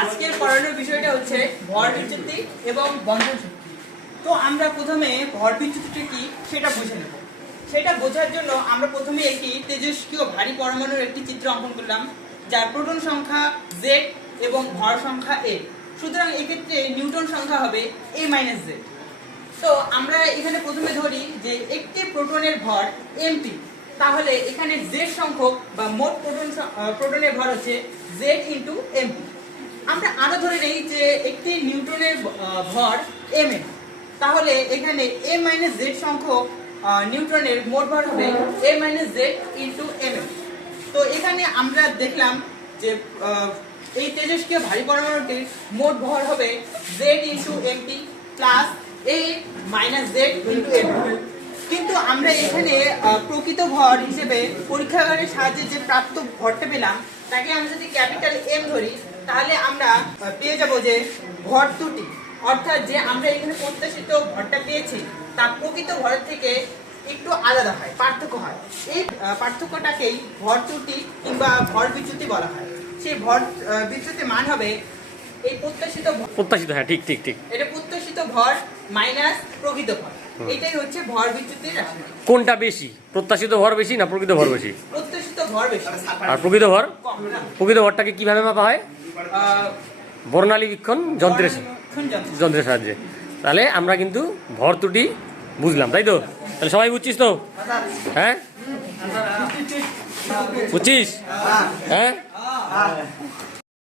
আজকের পড়ানোর বিষয়টা হচ্ছে ভর বিচ্যুতি এবং বন্ধন শক্তি। তো আমরা প্রথমে ভর বিচ্যুতিটা কি সেটা বুঝে নেব। সেটা বোঝার জন্য আমরা প্রথমে একটি তেজস্ক্রিয় ভারী পরমাণুর একটি চিত্র অঙ্কন করলাম, যার প্রোটন সংখ্যা Z এবং ভর সংখ্যা A। সুতরাং এক্ষেত্রে নিউটন সংখ্যা হবে A - Z। তো আমরা এখানে প্রথমে ধরি যে একটি প্রোটনের ভর mt, তাহলে এখানে Z সংখ্যক বা মোট প্রোটনের ভর হচ্ছে Z × mt। আমরা আরো ধরে নেই যে একটি নিউটনের ভর mn, তাহলে এখানে a - z সংখ্যক নিউটনের মোট ভর হবে a - z × mm। তো এখানে আমরা দেখলাম যে এই তেজস্ক্রিয় ভারী পরমাণুটির মোট ভর হবে z × mt plus a - z × mt। কিন্তু আমরা এখানে প্রকৃত ভর হিসেবে পরীক্ষাগারের সাহায্যে যে প্রাপ্ত ভরটা পেলাম তাকে আমরা যদি ক্যাপিটাল M ধরি, তাহলে আমরা পেয়ে যাব যে ভর ত্রুটি, অর্থাৎ যে আমরা এখানে প্রত্যাশিত ভরটা পেয়েছি তা প্রকৃত ভরের থেকে একটু আলাদা হয়, পার্থক্য হয়। এই পার্থক্যটাকেই ভর ত্রুটি কিংবা ভর বিচ্যুতি বলা হয়। সেই ভর বিচ্যুতির মান হবে এই প্রত্যাশিত, হ্যাঁ, ঠিক ঠিক ঠিক। এটা প্রত্যাশিত ভর মাইনাস প্রকৃত ভর, এটাই হচ্ছে ভর বিচ্যুতির রাশি। কোনটা বেশি, প্রত্যাশিত ভর বেশি না প্রকৃত ভর বেশি? প্রত্যাশিত ভর বেশি। আর প্রকৃত ভর? কম না। প্রকৃত ভরটাকে কিভাবে মাপা হয়? বর্ণালীবীক্ষণ যন্ত্রের সাহায্যে। তাহলে আমরা কিন্তু ভর ত্রুটি বুঝলাম, তাই তো? তাহলে সবাই বুঝছিস তো? হ্যাঁ, বুঝছিস? হ্যাঁ।